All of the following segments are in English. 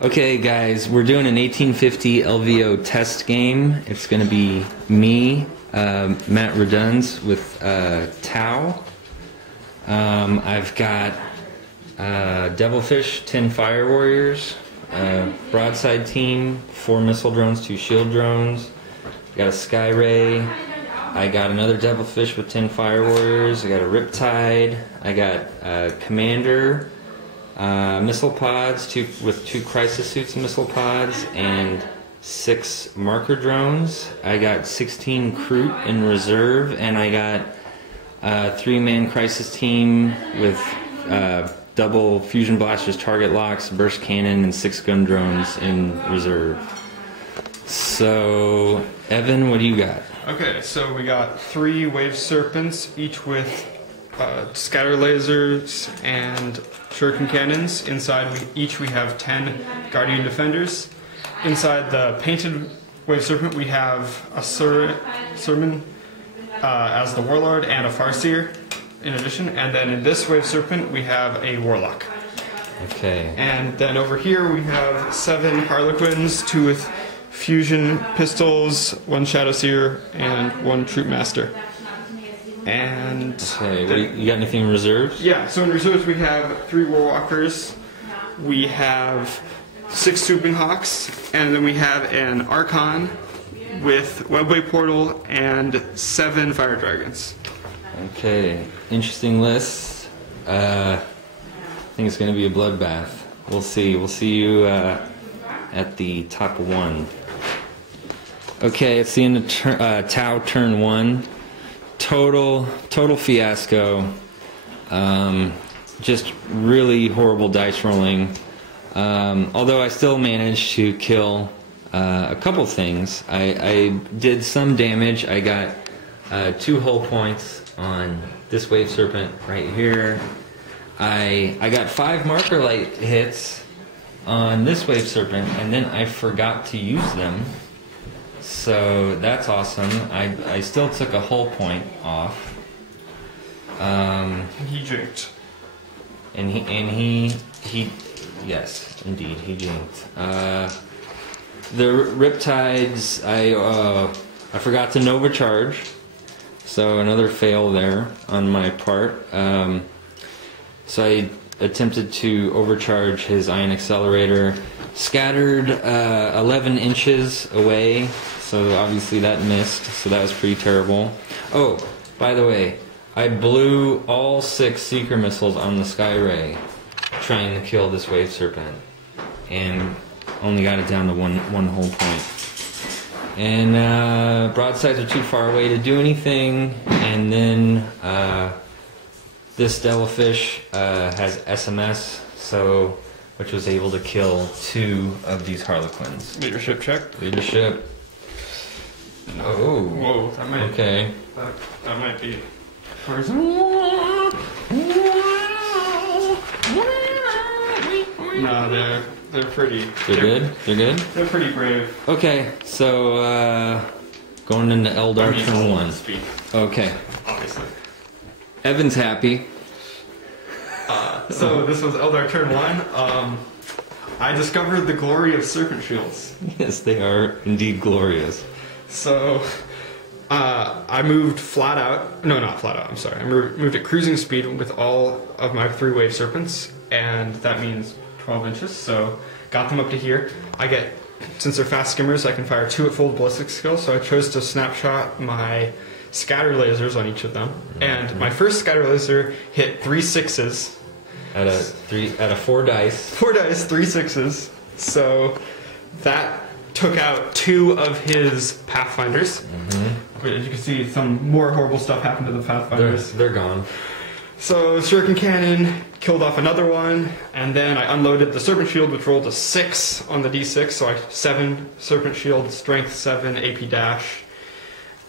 Okay, guys, we're doing an 1850 LVO test game. It's going to be me, Matt Reduns, with Tau. I've got Devilfish, 10 Fire Warriors, Broadside Team, 4 Missile Drones, 2 Shield Drones. Got a Sky Ray. I got another Devilfish with 10 Fire Warriors. I got a Riptide. I got Commander. Missile pods, with 2 crisis suits missile pods, and 6 marker drones. I got 16 Kroot in reserve, and I got a 3-man crisis team with double fusion blasters, target locks, burst cannon, and 6 gun drones in reserve. So, Evan, what do you got? Okay, so we got 3 wave serpents, each with scatter lasers and shuriken cannons. Inside we have 10 guardian defenders. Inside the painted wave serpent we have a sermon as the warlord and a farseer in addition. And then in this wave serpent we have a warlock. Okay. And then over here we have 7 harlequins, 2 with fusion pistols, 1 shadow seer, and 1 troop master. And okay, you got anything in reserves? Yeah, so in reserves we have 3 warwalkers, we have 6 swooping hawks, and then we have an archon with webway portal and 7 fire dragons. Okay, interesting list. I think it's going to be a bloodbath. We'll see. We'll see you at the top 1. Okay, it's the end of Tau turn 1. Total fiasco. Just really horrible dice rolling. Although I still managed to kill a couple things. I did some damage. I got 2 hull points on this wave serpent right here. I got 5 marker light hits on this wave serpent, and then I forgot to use them. So that's awesome. I still took a hull point off. He jinked. And he yes, indeed, he jinked. The Riptides, I forgot to Nova charge, so another fail there on my part. So I attempted to overcharge his ion accelerator, scattered 11 inches away. So obviously that missed, so that was pretty terrible. Oh, by the way, I blew all 6 Seeker missiles on the Sky Ray trying to kill this wave serpent, and only got it down to one whole point. And broadsides are too far away to do anything, and then this Devilfish has SMS, which was able to kill 2 of these Harlequins. Leadership check. Leadership. Oh. Whoa, that might. Okay. That might be. No, they're pretty. They're good. They're good. They're pretty brave. Okay, so going into Eldar turn 1. Speed. Okay. Obviously. Evan's happy. So this was Eldar turn 1. I discovered the glory of serpent shields. Yes, they are indeed glorious. So, I moved flat out. No, not flat out. I'm sorry. I moved at cruising speed with all of my 3 wave serpents, and that means 12 inches. So, got them up to here. Since they're fast skimmers, I can fire 2 at full ballistic skill. So I chose to snapshot my scatter lasers on each of them, and my first scatter laser hit 3 6s. Out of 4 dice. 4 dice, 3 6s. So that took out 2 of his Pathfinders. But as you can see, some more horrible stuff happened to the Pathfinders. They're gone. So Shuriken Cannon killed off another one, and then I unloaded the Serpent Shield, which rolled a 6 on the D6, so I 7 Serpent Shield, Strength 7, AP Dash,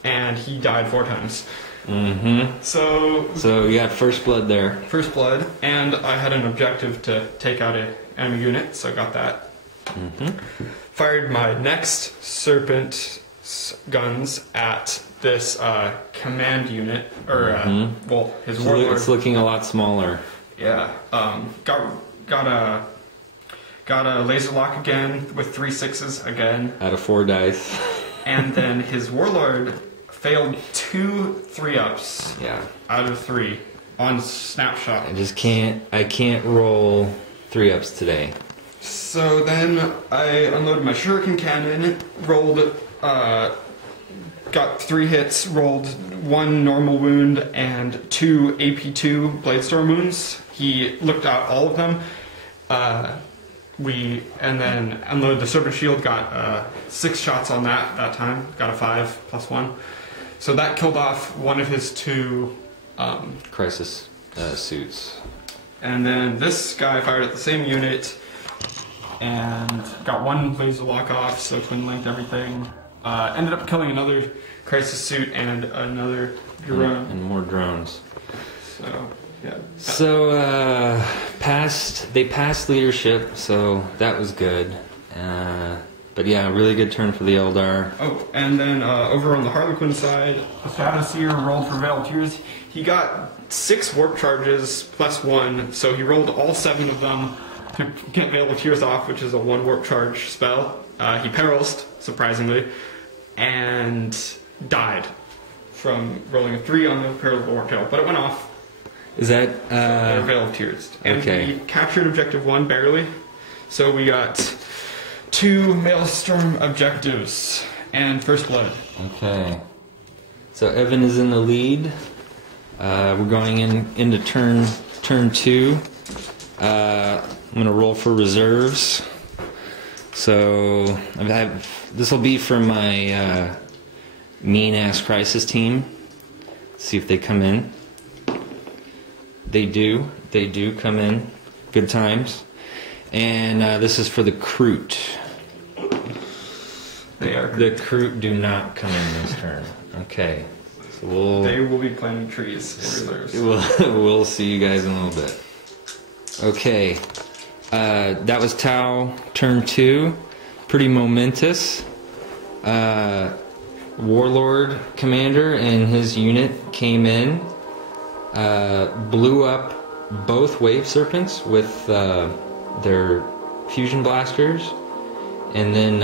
and he died 4 times. So you got first blood there. First blood, and I had an objective to take out an enemy unit, so I got that. Fired my next Serpent guns at this command unit, or well, his warlord. It's looking a lot smaller. Yeah, got got a laser lock again with 3 6s again. Out of 4 dice. And then his Warlord failed 2 3-ups. Yeah. Out of 3 on snapshot. I can't roll 3-ups today. So then I unloaded my Shuriken Cannon, rolled, got 3 hits, rolled 1 normal wound and 2 AP2 Bladestorm wounds. He looked at all of them. And then unloaded the Serpent Shield, got 6 shots on that time, got a 5 plus 1. So that killed off one of his 2 crisis suits. And then this guy fired at the same unit and got 1 laser lock off, so twin linked everything. Ended up killing another crisis suit and another drone. And more drones. So, yeah. So, they passed leadership, so that was good. But yeah, really good turn for the Eldar. Oh, and then over on the Harlequin side, the Shadow Seer rolled for Veil of Tears. He got 6 warp charges plus 1, so he rolled all 7 of them to get Veil of Tears off, which is a 1 warp charge spell. He perils, surprisingly, and died from rolling a 3 on the Peril of the Warp Tail, but it went off. Is that Veil of Tears. And okay. we captured objective 1 barely, so we got 2 Maelstrom objectives and First Blood. Okay. So Evan is in the lead. We're going into turn 2. I'm gonna roll for reserves. So this will be for my mean ass crisis team. See if they come in. They do come in. Good times. And this is for the Kroot. The Kroot do not come in this turn. Okay. So they will be planting trees in reserves. We'll see you guys in a little bit. Okay. That was Tau, turn 2. Pretty momentous. Warlord commander and his unit came in, blew up both wave serpents with their fusion blasters, and then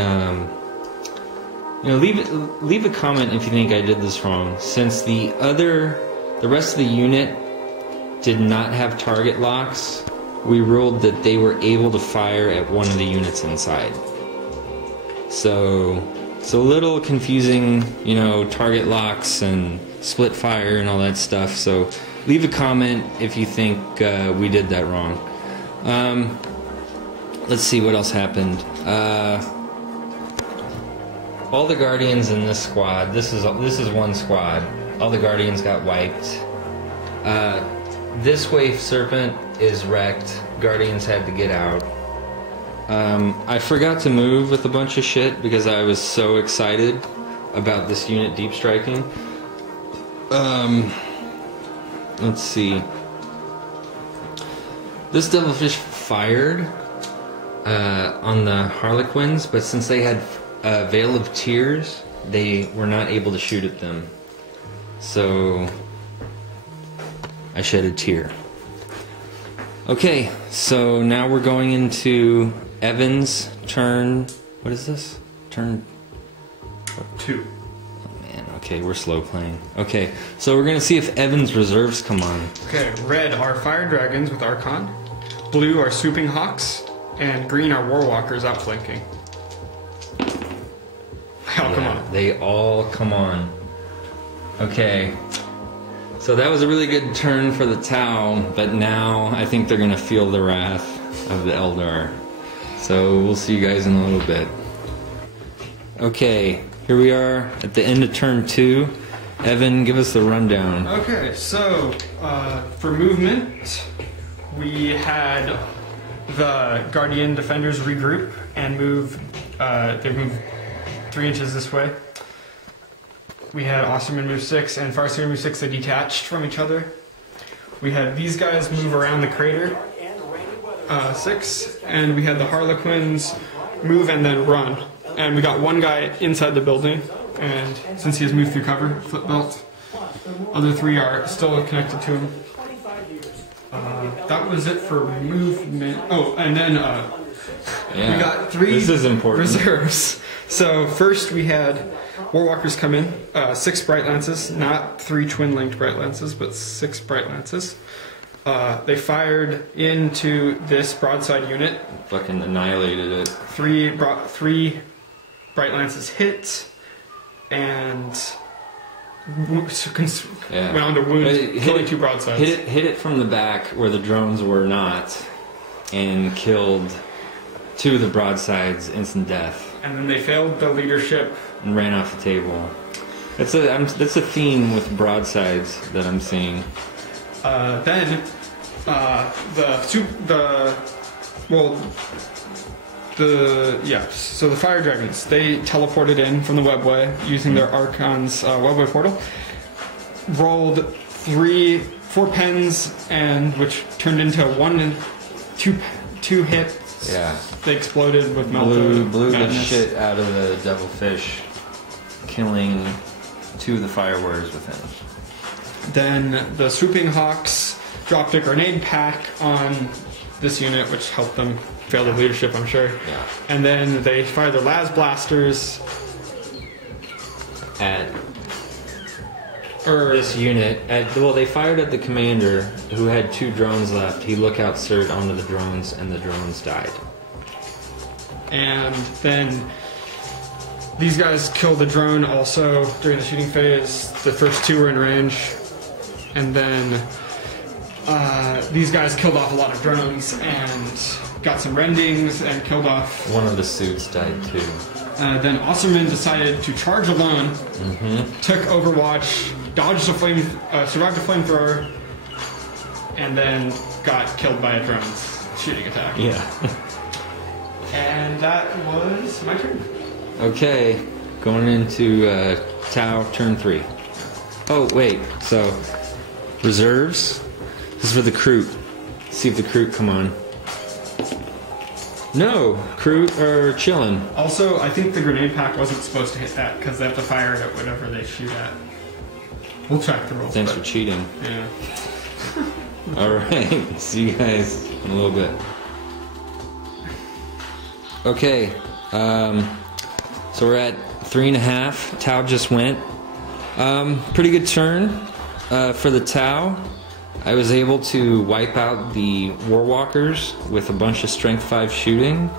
leave a comment if you think I did this wrong. Since the rest of the unit did not have target locks, we ruled that they were able to fire at one of the units inside. So it's a little confusing, target locks and split fire and all that stuff. So leave a comment if you think we did that wrong. Let's see what else happened. All the Guardians in this squad, this is one squad. All the Guardians got wiped. This wave serpent is wrecked. Guardians had to get out. I forgot to move with a bunch of shit because I was so excited about this unit deep striking. Let's see. This Devilfish fired on the Harlequins, but since they had Veil of Tears, they were not able to shoot at them. So I shed a tear. Okay, so now we're going into Evan's turn. What is this? Turn 2. Oh man, okay, we're slow playing. Okay, so we're gonna see if Evan's reserves come on. Okay, red are Fire Dragons with Archon, blue are Swooping Hawks, and green are Warwalkers outflanking. Come on. They all come on. Okay. So that was a really good turn for the Tau, but now I think they're gonna feel the wrath of the Eldar. So we'll see you guys in a little bit. Okay, here we are at the end of turn 2. Evan, give us the rundown. Okay, so for movement, we had the Guardian Defenders regroup and move. They moved 3 inches this way. We had Osterman move 6 and Farseer move 6. They detached from each other. We had these guys move around the crater 6, and we had the Harlequins move and then run. And we got one guy inside the building, and since he has moved through cover, flip belt. Other 3 are still connected to him. That was it for movement. Oh, and then Yeah. We got 3 This is important. reserves. So first we had Warwalkers come in, 6 Bright Lances, not 3 twin-linked Bright Lances, but 6 Bright Lances. They fired into this broadside unit. Fucking annihilated it. 3 Bright Lances hit, and went on to wound, killing 2 broadsides. Hit it from the back where the drones were not, and killed 2 of the broadsides, instant death. And then they failed the leadership. And ran off the table. That's a theme with broadsides that I'm seeing. So the fire dragons, they teleported in from the webway using their Archon's webway portal. Rolled 4 pens, and which turned into 1 and 2 hits. Yeah. They exploded with melted Blew the madness. shit out of the devilfish, killing 2 of the fire warriors within. Then the swooping hawks dropped a grenade pack on this unit, which helped them fail the leadership, I'm sure. Yeah. And then they fired their las blasters At this unit. They fired at the commander, who had 2 drones left. He lookout surged onto the drones, and the drones died. And then these guys killed the drone also during the shooting phase. The first 2 were in range. And then these guys killed off a lot of drones and got some rendings and killed off. One of the suits died too. Then Osserman decided to charge alone, took Overwatch, dodged survived a flamethrower, and then got killed by a drone's shooting attack. Yeah. And that was my turn. Okay, going into Tau turn 3. Oh wait, so reserves. This is for the crew. See if the crew come on. No, crew are chilling. Also, I think the grenade pack wasn't supposed to hit that because they have to fire it at whatever they shoot at. We'll track the rolls. Thanks for cheating. Yeah. All right, see you guys in a little bit. Okay, so we're at 3.5. Tau just went. Pretty good turn for the Tau. I was able to wipe out the Warwalkers with a bunch of Strength 5 shooting.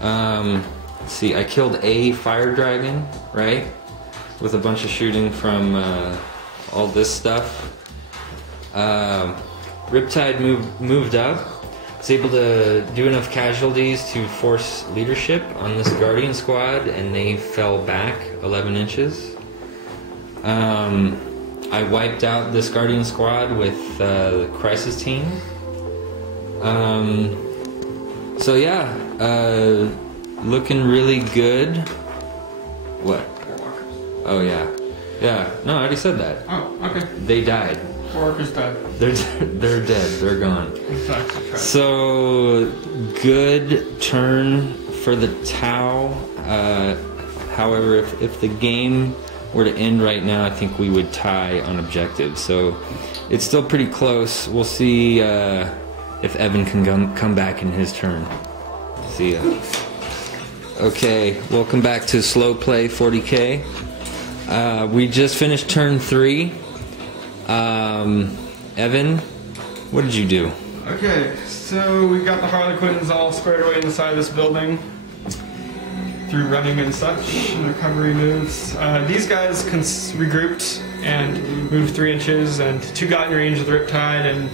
Let's see, I killed a Fire Dragon, right? With a bunch of shooting from all this stuff. Riptide moved up. Was able to do enough casualties to force leadership on this Guardian squad, and they fell back 11 inches. I wiped out this Guardian squad with the Crisis team. So yeah, looking really good. What? Oh yeah, yeah. No, I already said that. Oh, okay. They died. Warwalkers died. They're dead. They're gone. Exactly. So good turn for the Tau. However, if the game were to end right now, I think we would tie on objectives. So it's still pretty close. We'll see if Evan can come back in his turn. See ya. Okay, welcome back to Slow Play 40K. We just finished turn 3. Evan, what did you do? Okay, so we got the Harlequins all squared away inside this building through running and such, and recovery moves. These guys regrouped and moved 3 inches, and 2 got in range of the Riptide and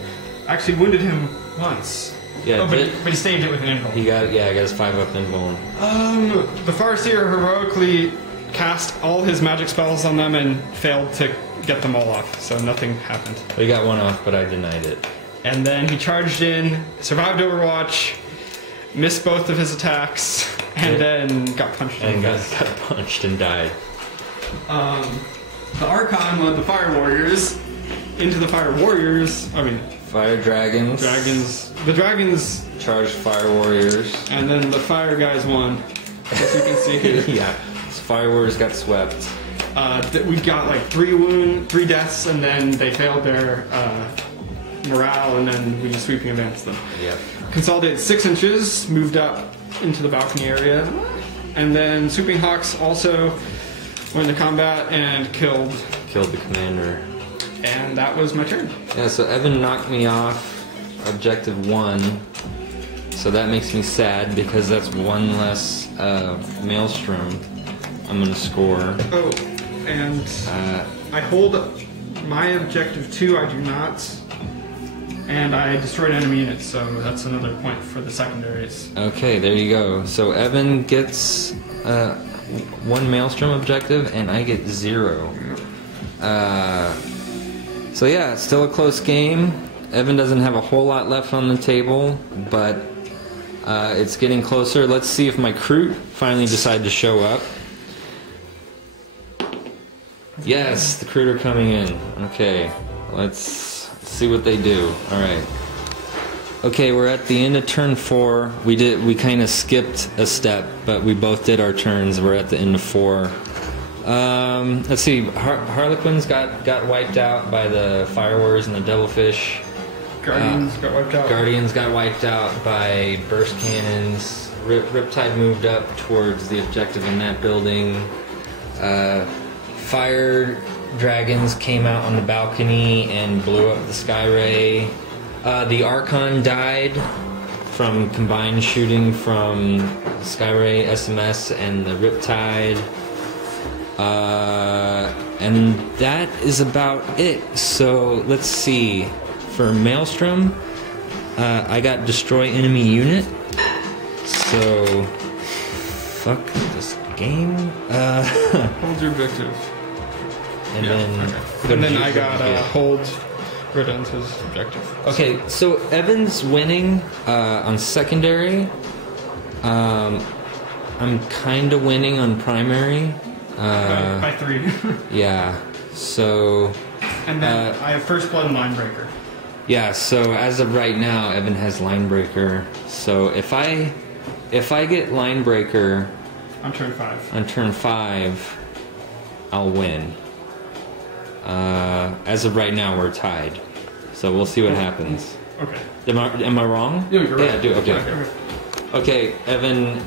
actually wounded him once. Yeah, but he saved it with an invul. I got his 5-up invul. The Farseer heroically cast all his magic spells on them and failed to get them all off, so nothing happened. We got 1 off, but I denied it. And then he charged in, survived Overwatch, missed both of his attacks, and then got punched in the face. Got punched and died. The Archon led the Fire Warriors into the Fire Warriors. Fire Dragons. The Dragons Charged Fire Warriors. And then the Fire guys won, as you can see here. Yeah. Fire Warriors got swept. We got like 3 deaths, and then they failed their morale, and then we just sweeping advance them. Yep. Consolidated 6 inches, moved up into the balcony area, and then Swooping Hawks also went into combat and killed the commander. And that was my turn. Yeah, so Evan knocked me off objective 1. So that makes me sad because that's one less Maelstrom I'm going to score. Oh, and I hold my objective 2, I do not. And I destroyed enemy units, so that's another point for the secondaries. Okay, there you go. So Evan gets 1 Maelstrom objective, and I get 0. So yeah, it's still a close game. Evan doesn't have a whole lot left on the table, but it's getting closer. Let's see if my crew finally decide to show up. Yes, the crew are coming in. Okay, let's see what they do. All right. Okay, we're at the end of turn 4. We kind of skipped a step, but we both did our turns. We're at the end of 4. Let's see. Harlequins got wiped out by the Fire Warriors and the Devilfish. Guardians got wiped out. Guardians got wiped out by burst cannons. Riptide moved up towards the objective in that building. Fire dragons came out on the balcony and blew up the Skyray. The Archon died from combined shooting from Skyray, SMS, and the Riptide. And that is about it. So let's see. For Maelstrom, I got destroy enemy unit. So fuck this game. Hold your objective. And then okay. And then I got hold Redence's objective. Okay, so Evan's winning on secondary. I'm kind of winning on primary. By 3. Yeah. So. And then I have first blood and line breaker. Yeah. So as of right now, Evan has line breaker. So if I get line breaker on turn 5. On turn 5, I'll win. As of right now, we're tied. So we'll see what happens. Okay. Am I wrong? No, you're right. Yeah, do okay. Okay, Evan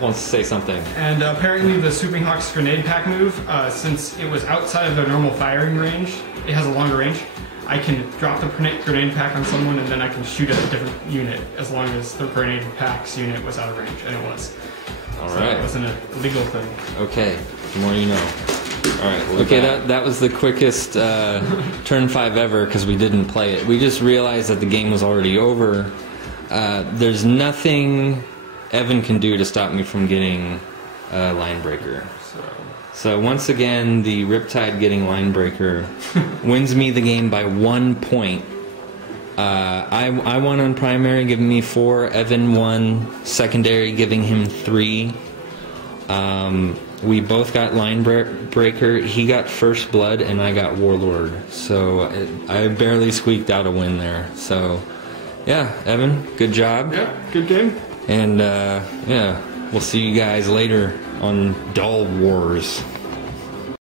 wants to say something. And apparently the Swooping Hawk's grenade pack move, since it was outside of their normal firing range, it has a longer range. I can drop the grenade pack on someone and then I can shoot at a different unit as long as the grenade pack's unit was out of range, and it was. Alright. It wasn't a legal thing. Okay, the more you know. Alright, okay, that was the quickest turn 5 ever because we didn't play it. We just realized that the game was already over. There's nothing Evan can do to stop me from getting line breaker. So once again, the Riptide getting line breaker wins me the game by 1 point. I won on primary, giving me 4. Evan won secondary, giving him 3. We both got line breaker. He got first blood, and I got warlord. So I barely squeaked out a win there. So yeah, Evan, good job. Yeah, good game. And yeah, we'll see you guys later on Doll Wars.